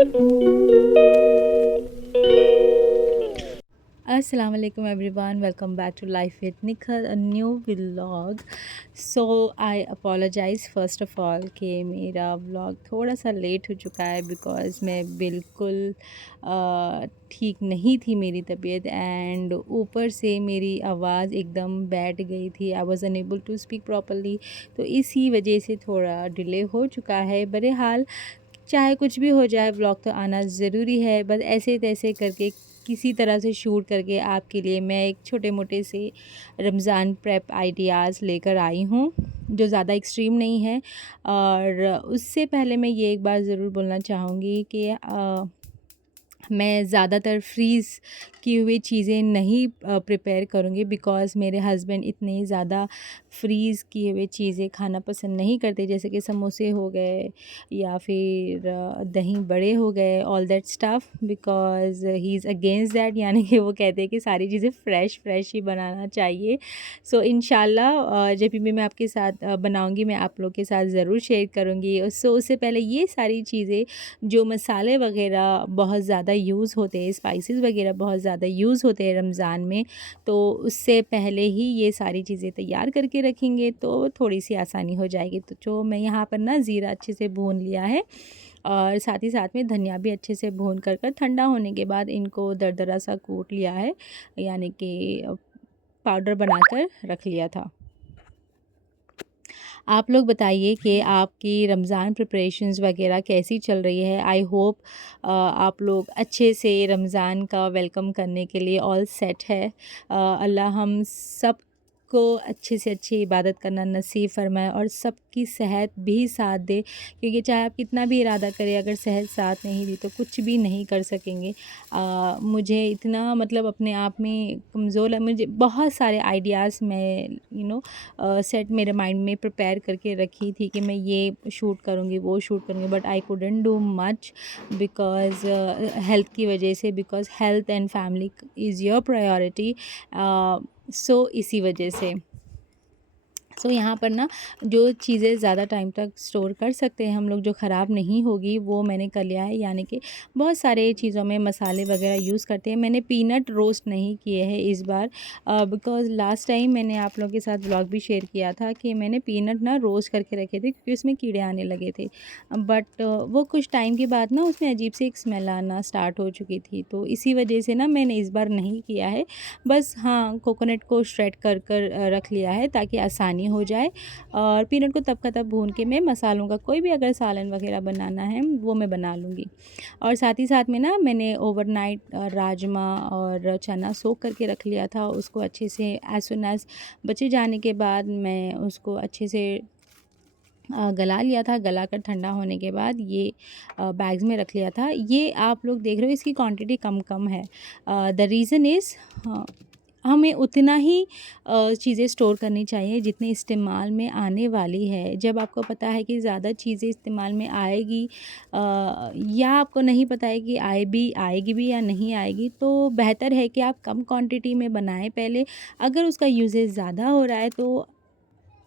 Assalamu alaikum everyone, welcome back to Life with Nikhil, a new vlog. So I apologize first of all कि मेरा vlog थोड़ा सा late हो चुका है बिकॉज़ मैं बिल्कुल ठीक नहीं थी मेरी तबीयत, एंड ऊपर से मेरी आवाज़ एकदम बैठ गई थी। I was unable to speak properly, तो इसी वजह से थोड़ा डिले हो चुका है। बहरहाल चाहे कुछ भी हो जाए, व्लॉग तो आना ज़रूरी है। बस ऐसे तैसे करके किसी तरह से शूट करके आपके लिए मैं एक छोटे मोटे से रमज़ान प्रेप आइडियाज़ लेकर आई हूँ, जो ज़्यादा एक्सट्रीम नहीं है। और उससे पहले मैं ये एक बात ज़रूर बोलना चाहूँगी कि मैं ज़्यादातर फ्रीज़ की हुई चीज़ें नहीं प्रिपेयर करूँगी, बिकॉज़ मेरे हस्बैंड इतने ज़्यादा फ्रीज़ किए हुए चीज़ें खाना पसंद नहीं करते, जैसे कि समोसे हो गए या फिर दही बड़े हो गए, all that stuff, because he is against that. यानी कि वो कहते हैं कि सारी चीज़ें फ़्रेश ही बनाना चाहिए। सो इंशाल्लाह जब भी मैं आपके साथ बनाऊँगी, मैं आप लोग के साथ ज़रूर शेयर करूँगी। सो उससे पहले ये सारी चीज़ें, जो मसाले वग़ैरह बहुत ज़्यादा यूज़ होते हैं, स्पाइसेस वग़ैरह बहुत ज़्यादा यूज़ होते हैं रमज़ान में, तो उससे पहले ही ये सारी चीज़ें तैयार करके रखेंगे तो थोड़ी-सी आसानी हो जाएगी। तो जो मैं यहाँ पर ना ज़ीरा अच्छे से भून लिया है, और साथ ही साथ में धनिया भी अच्छे से भून कर ठंडा होने के बाद इनको दरदरा सा कूट लिया है, यानी कि पाउडर बनाकर रख लिया था। आप लोग बताइए कि आपकी रमज़ान प्रिपरेशंस वगैरह कैसी चल रही है। आई होप आप लोग अच्छे से रमज़ान का वेलकम करने के लिए ऑल सेट है। अल्लाह हम सब को अच्छे से अच्छी इबादत करना नसीब फरमाए और सबकी सेहत भी साथ दे, क्योंकि चाहे आप कितना भी इरादा करें, अगर सेहत साथ नहीं दी तो कुछ भी नहीं कर सकेंगे। मुझे इतना मतलब अपने आप में कमज़ोर है, मुझे बहुत सारे आइडियाज़ मैं सेट मेरे माइंड में प्रिपेयर करके रखी थी कि मैं ये शूट करूँगी, वो शूट करूँगी, but I couldn't do much because health की वजह से, because health and family is your priority. So इसी वजह से यहाँ पर ना जो चीज़ें ज़्यादा टाइम तक स्टोर कर सकते हैं हम लोग, जो ख़राब नहीं होगी, वो मैंने कर लिया है। यानी कि बहुत सारे चीज़ों में मसाले वगैरह यूज़ करते हैं। मैंने पीनट रोस्ट नहीं किए हैं इस बार, बिकॉज़ लास्ट टाइम मैंने आप लोगों के साथ व्लॉग भी शेयर किया था कि मैंने पीनट ना रोस्ट करके रखे थे, क्योंकि उसमें कीड़े आने लगे थे। बट वो कुछ टाइम के बाद ना उसमें अजीब सी एक स्मेल आना स्टार्ट हो चुकी थी, तो इसी वजह से ना मैंने इस बार नहीं किया है। बस हाँ, कोकोनट को श्रेड कर रख लिया है ताकि आसानी हो जाए, और पीनट को तब का तब भून के मैं मसालों का कोई भी अगर सालन वगैरह बनाना है वो मैं बना लूँगी। और साथ ही साथ में ना मैंने ओवरनाइट राजमा और चना सोख करके रख लिया था, उसको अच्छे से एज़ सून एज़ बचे जाने के बाद मैं उसको अच्छे से गला लिया था। गला कर ठंडा होने के बाद ये बैग्स में रख लिया था। ये आप लोग देख रहे हो इसकी क्वांटिटी कम है। द रीज़न इज़ हमें उतना ही चीज़ें स्टोर करनी चाहिए जितनी इस्तेमाल में आने वाली है। जब आपको पता है कि ज़्यादा चीज़ें इस्तेमाल में आएगी, या आपको नहीं पता है कि आएगी भी या नहीं आएगी, तो बेहतर है कि आप कम क्वांटिटी में बनाएं पहले। अगर उसका यूजेज ज़्यादा हो रहा है तो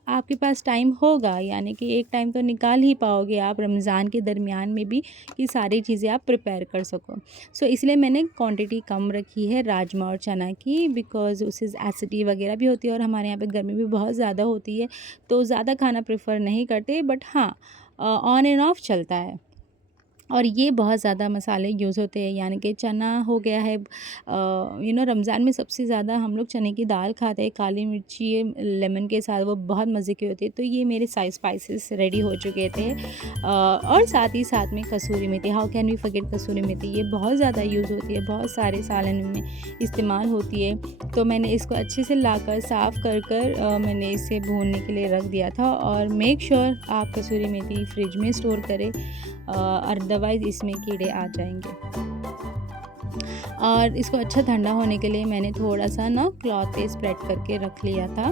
आपके पास टाइम होगा, यानी कि एक टाइम तो निकाल ही पाओगे आप रमज़ान के दरमियान में भी, कि सारी चीज़ें आप प्रिपेयर कर सको। सो इसलिए मैंने क्वांटिटी कम रखी है राजमा और चना की, बिकॉज़ उससे एसिडिटी वगैरह भी होती है और हमारे यहाँ पे गर्मी भी बहुत ज़्यादा होती है, तो ज़्यादा खाना प्रेफर नहीं करते, बट हाँ ऑन एंड ऑफ चलता है। और ये बहुत ज़्यादा मसाले यूज़ होते हैं, यानी कि चना हो गया है, रमज़ान में सबसे ज़्यादा हम लोग चने की दाल खाते हैं, काली मिर्ची लेमन के साथ, वो बहुत मज़े की होती है। तो ये मेरे सारे स्पाइसेस रेडी हो चुके थे। और साथ ही साथ में कसूरी मेथी, हाउ कैन वी फॉरगेट कसूरी मेथी, ये बहुत ज़्यादा यूज़ होती है, बहुत सारे सालन में इस्तेमाल होती है। तो मैंने इसको अच्छे से लाकर साफ़ कर मैंने इसे भूनने के लिए रख दिया था। और मेक श्योर आप कसूरी मेथी फ्रिज में स्टोर करें, अदरवाइज़ इसमें कीड़े आ जाएंगे। और इसको अच्छा ठंडा होने के लिए मैंने थोड़ा सा ना क्लॉथ पे स्प्रेड करके रख लिया था।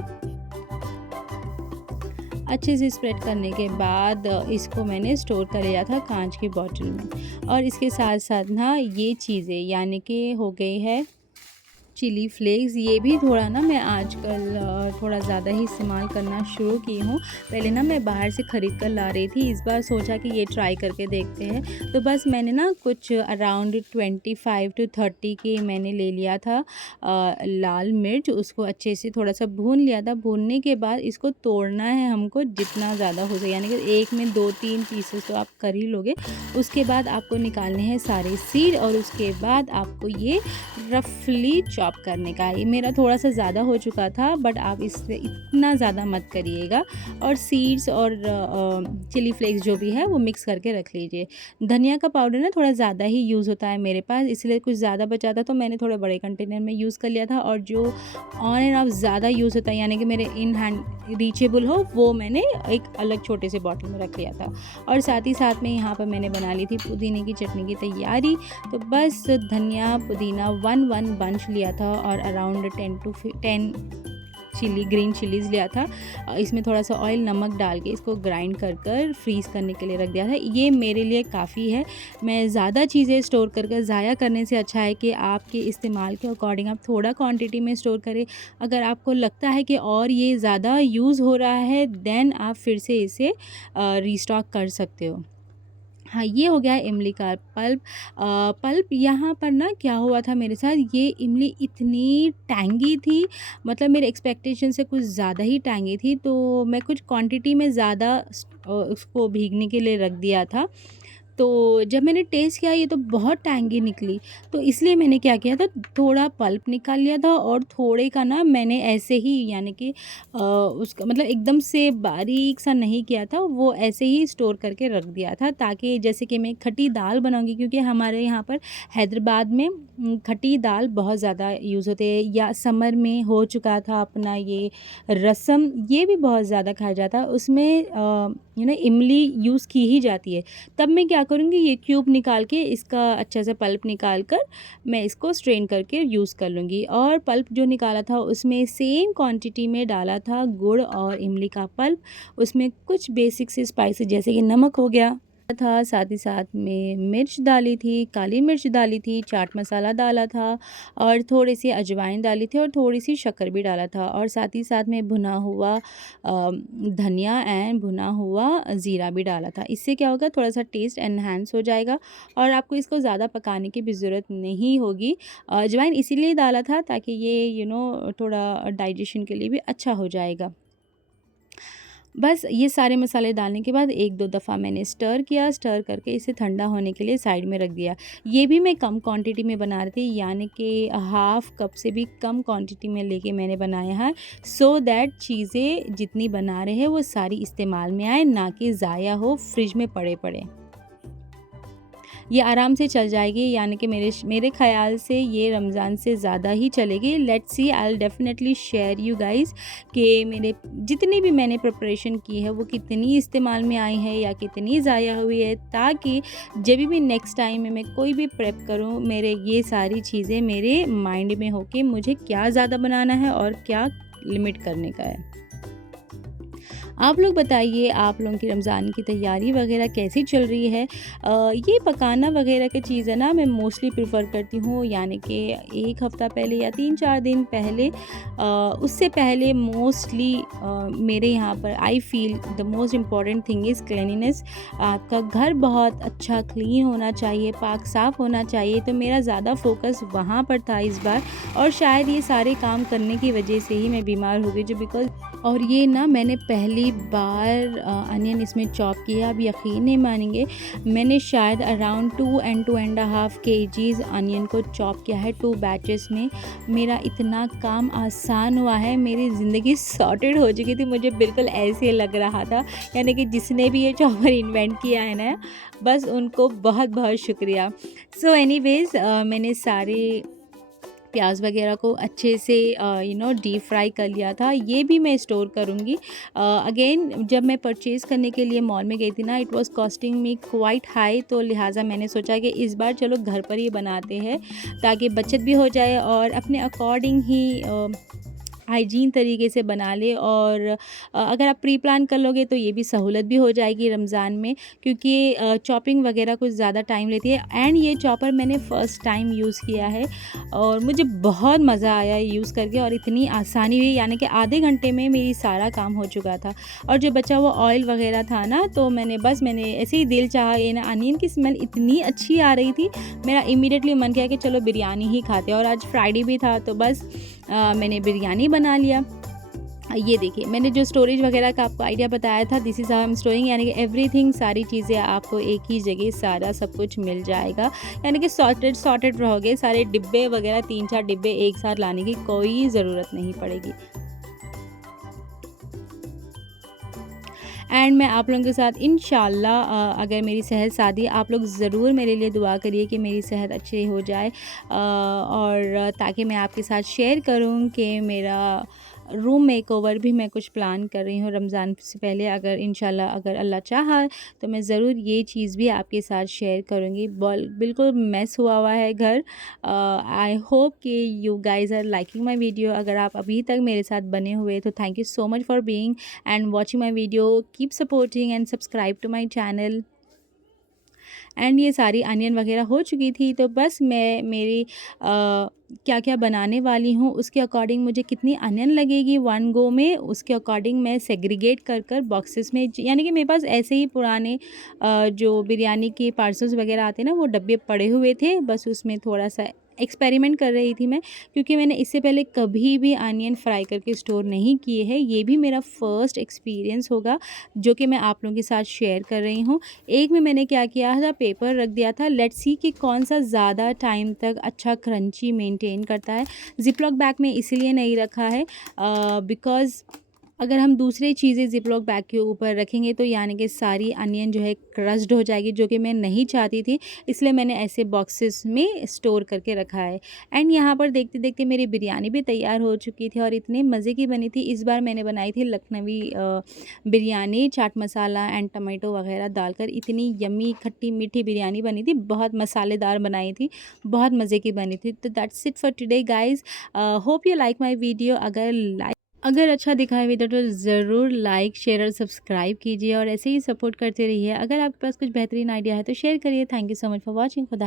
अच्छे से स्प्रेड करने के बाद इसको मैंने स्टोर कर लिया था कांच की बॉटल में। और इसके साथ साथ ना ये चीज़ें, यानी कि हो गई है चिली फ्लेक्स, ये भी थोड़ा ना मैं आजकल थोड़ा ज़्यादा ही इस्तेमाल करना शुरू की हूँ। पहले ना मैं बाहर से ख़रीद कर ला रही थी, इस बार सोचा कि ये ट्राई करके देखते हैं। तो बस मैंने ना कुछ अराउंड 25 टू 30 के मैंने ले लिया था लाल मिर्च, उसको अच्छे से थोड़ा-सा भून लिया था। भूनने के बाद इसको तोड़ना है हमको जितना ज़्यादा हो सके, यानी कि एक में 2-3 पीसेस तो आप कर ही लोगे। उसके बाद आपको निकालने हैं सारे सीड और उसके बाद आपको ये रफली चॉप करने का है। ये मेरा थोड़ा-सा ज़्यादा हो चुका था, बट आप इससे इतना ज़्यादा मत करिएगा। और सीड्स और चिली फ्लेक्स जो भी है वो मिक्स करके रख लीजिए। धनिया का पाउडर ना थोड़ा ज़्यादा ही यूज़ होता है मेरे पास, इसलिए कुछ ज़्यादा बचा था तो मैंने थोड़े बड़े कंटेनर में यूज़ कर लिया था। और जो ऑन एंड ऑफ ज़्यादा यूज़ होता है, यानी कि मेरे इन हैंड रीचेबल हो, वो मैंने एक अलग छोटे से बॉटल में रख लिया था। और साथ ही साथ में यहाँ पर मैंने बना ली थी पुदीने की चटनी की तैयारी। तो बस धनिया पुदीना 1 बंच लिया था और अराउंड 10 ग्रीन चिलीज़ लिया था। इसमें थोड़ा सा ऑयल नमक डाल के इसको ग्राइंड कर फ्रीज़ करने के लिए रख दिया था। ये मेरे लिए काफ़ी है। मैं ज़्यादा चीज़ें स्टोर करके ज़ाया करने से अच्छा है कि आपके इस्तेमाल के अकॉर्डिंग आप थोड़ा क्वांटिटी में स्टोर करें। अगर आपको लगता है कि और ये ज़्यादा यूज़ हो रहा है, देन आप फिर से इसे रीस्टॉक कर सकते हो। हाँ, ये हो गया इमली का पल्प। पल्प यहाँ पर ना क्या हुआ था मेरे साथ, ये इमली इतनी टैंगी थी, मतलब मेरे एक्सपेक्टेशन से कुछ ज़्यादा ही टैंगी थी। तो मैं कुछ क्वांटिटी में ज़्यादा उसको भीगने के लिए रख दिया था। तो जब मैंने टेस्ट किया ये तो बहुत टैंगी निकली, तो इसलिए मैंने क्या किया था, थोड़ा पल्प निकाल लिया था और थोड़े का ना मैंने ऐसे ही, यानी कि उसका मतलब एकदम से बारीक सा नहीं किया था, वो ऐसे ही स्टोर करके रख दिया था, ताकि जैसे कि मैं खट्टी दाल बनाऊंगी, क्योंकि हमारे यहाँ पर हैदराबाद में खट्टी दाल बहुत ज़्यादा यूज़ होते हैं, या समर में हो चुका था अपना ये रसम, ये भी बहुत ज़्यादा खाया जाता है, उसमें इमली यूज़ की ही जाती है। तब मैं क्या करूँगी, ये क्यूब निकाल के इसका अच्छा सा पल्प निकाल कर मैं इसको स्ट्रेन करके यूज़ कर लूँगी। और पल्प जो निकाला था उसमें सेम क्वांटिटी में डाला था गुड़ और इमली का पल्प। उसमें कुछ बेसिक से स्पाइसेस जैसे कि नमक हो गया था, साथ ही साथ में मिर्च डाली थी, काली मिर्च डाली थी, चाट मसाला डाला था और थोड़ी सी अजवाइन डाली थी और थोड़ी सी शक्कर भी डाला था। और साथ ही साथ में भुना हुआ धनिया एंड भुना हुआ ज़ीरा भी डाला था। इससे क्या होगा, थोड़ा सा टेस्ट एनहांस हो जाएगा और आपको इसको ज़्यादा पकाने की भी ज़रूरत नहीं होगी। अजवाइन इसीलिए डाला था ताकि ये थोड़ा डाइजेशन के लिए भी अच्छा हो जाएगा। बस ये सारे मसाले डालने के बाद 1-2 दफ़ा मैंने स्टर किया, स्टर करके इसे ठंडा होने के लिए साइड में रख दिया। ये भी मैं कम क्वांटिटी में बना रही थी, यानी कि हाफ़ कप से भी कम क्वांटिटी में लेके मैंने बनाया है, सो दैट चीज़ें जितनी बना रहे हैं वो सारी इस्तेमाल में आए, ना कि ज़ाया हो फ्रिज में पड़े। ये आराम से चल जाएगी, यानी कि मेरे ख़्याल से ये रमज़ान से ज़्यादा ही चलेगी। Let's see, I will definitely share you guys कि मेरे जितनी भी मैंने प्रिपरेशन की है वो कितनी इस्तेमाल में आई है या कितनी ज़ाया हुई है, ताकि जब भी नेक्स्ट टाइम में मैं कोई भी प्रेप करूँ, मेरे ये सारी चीज़ें मेरे माइंड में हो कि मुझे क्या ज़्यादा बनाना है और क्या लिमिट करने का है। आप लोग बताइए, आप लोगों की रमज़ान की तैयारी वगैरह कैसी चल रही है? ये पकाना वगैरह की चीज़ें ना मैं मोस्टली प्रेफर करती हूँ, यानी कि 1 हफ़्ता पहले या 3-4 दिन पहले, उससे पहले मोस्टली मेरे यहाँ पर I feel the most important thing is cleanliness. आपका घर बहुत अच्छा क्लीन होना चाहिए, पाक साफ़ होना चाहिए, तो मेरा ज़्यादा फोकस वहाँ पर था इस बार। और शायद ये सारे काम करने की वजह से ही मैं बीमार हो गई, जो बिकॉज़ और ये ना मैंने पहली बार अनियन इसमें चॉप किया। आप यकीन नहीं मानेंगे, मैंने शायद अराउंड 2 kgs अनियन को चॉप किया है 2 बैचेस में। मेरा इतना काम आसान हुआ है, मेरी ज़िंदगी सॉर्टेड हो चुकी थी, मुझे बिल्कुल ऐसे लग रहा था, यानी कि जिसने भी ये चॉपर इन्वेंट किया है ना, बस उनको बहुत बहुत शुक्रिया। सो एनीवेज़, मैंने सारे प्याज वगैरह को अच्छे से डीप फ्राई कर लिया था। ये भी मैं स्टोर करूँगी। अगेन जब मैं परचेज़ करने के लिए मॉल में गई थी ना, it was costing me quite high, तो लिहाजा मैंने सोचा कि इस बार चलो घर पर ही बनाते हैं, ताकि बचत भी हो जाए और अपने अकॉर्डिंग ही हाइजीन तरीके से बना ले। और अगर आप प्री प्लान कर लोगे तो ये भी सहूलत भी हो जाएगी रमज़ान में, क्योंकि चॉपिंग वगैरह कुछ ज़्यादा टाइम लेती है। एंड ये चॉपर मैंने फ़र्स्ट टाइम यूज़ किया है और मुझे बहुत मज़ा आया है यूज़ करके, और इतनी आसानी हुई, यानी कि आधे घंटे में मेरी सारा काम हो चुका था। और जो बचा हुआ ऑयल वगैरह था ना, तो मैंने ऐसे ही दिल चाहा, ये ना अनियन की स्मेल इतनी अच्छी आ रही थी, मेरा इमीडिएटली मन किया कि चलो बिरयानी ही खाते हैं। और आज फ्राइडे भी था तो बस मैंने बिरयानी बना लिया। ये देखिए, मैंने जो स्टोरेज वगैरह का आपको आइडिया बताया था, this is how I am storing, यानी कि एवरीथिंग, सारी चीज़ें आपको एक ही जगह सारा सब कुछ मिल जाएगा, यानी कि सॉर्टेड रहोगे। सारे डिब्बे वगैरह 3-4 डिब्बे एक साथ लाने की कोई ज़रूरत नहीं पड़ेगी। एंड मैं आप लोगों के साथ इंशाल्लाह अगर मेरी सेहत साथ दी, आप लोग ज़रूर मेरे लिए दुआ करिए कि मेरी सेहत अच्छी हो जाए, और ताकि मैं आपके साथ शेयर करूं कि मेरा रूम मेकओवर भी मैं कुछ प्लान कर रही हूँ रमज़ान से पहले। अगर इंशाल्लाह अगर अल्लाह चाहा तो मैं ज़रूर ये चीज़ भी आपके साथ शेयर करूँगी। बिल्कुल मैस हुआ है घर। आई होप कि you guys are liking my video. अगर आप अभी तक मेरे साथ बने हुए तो thank you so much for being and watching my video. Keep supporting and subscribe to my channel. And ये सारी अनियन वगैरह हो चुकी थी, तो बस मैं मेरी क्या क्या बनाने वाली हूँ उसके अकॉर्डिंग, मुझे कितनी अनियन लगेगी वन गो में, उसके अकॉर्डिंग मैं सेग्रीगेट कर कर बॉक्सेस में, यानी कि मेरे पास ऐसे ही पुराने जो बिरयानी के पार्सल्स वगैरह आते हैं ना, वो डब्बे पड़े हुए थे, बस उसमें थोड़ा सा एक्सपेरिमेंट कर रही थी मैं, क्योंकि मैंने इससे पहले कभी भी अनियन फ्राई करके स्टोर नहीं किए हैं। ये भी मेरा फ़र्स्ट एक्सपीरियंस होगा जो कि मैं आप लोगों के साथ शेयर कर रही हूँ। एक में मैंने क्या किया था, पेपर रख दिया था, लेट्स सी कि कौन सा ज़्यादा टाइम तक अच्छा क्रंची मेंटेन करता है। ज़िप-लॉक बैग में इसीलिए नहीं रखा है बिकॉज़ अगर हम दूसरी चीज़ें ज़िप-लॉक बैग के ऊपर रखेंगे तो यानी कि सारी अनियन जो है क्रश्ड हो जाएगी, जो कि मैं नहीं चाहती थी, इसलिए मैंने ऐसे बॉक्सेस में स्टोर करके रखा है। एंड यहाँ पर देखते-देखते मेरी बिरयानी भी तैयार हो चुकी थी और इतने मज़े की बनी थी। इस बार मैंने बनाई थी लखनवी बिरयानी, चाट मसाला एंड टमाटो वगैरह डालकर, इतनी यम्मी खट्टी मीठी बिरयानी बनी थी, बहुत मसालेदार बनाई थी, बहुत मज़े की बनी थी। तो that's it for today guys. Hope you like my video. अगर अच्छा दिखा है वीडियो तो ज़रूर लाइक, शेयर और सब्सक्राइब कीजिए और ऐसे ही सपोर्ट करते रहिए। अगर आपके पास कुछ बेहतरीन आइडिया है तो शेयर करिए। Thank you so much for watching. खुदा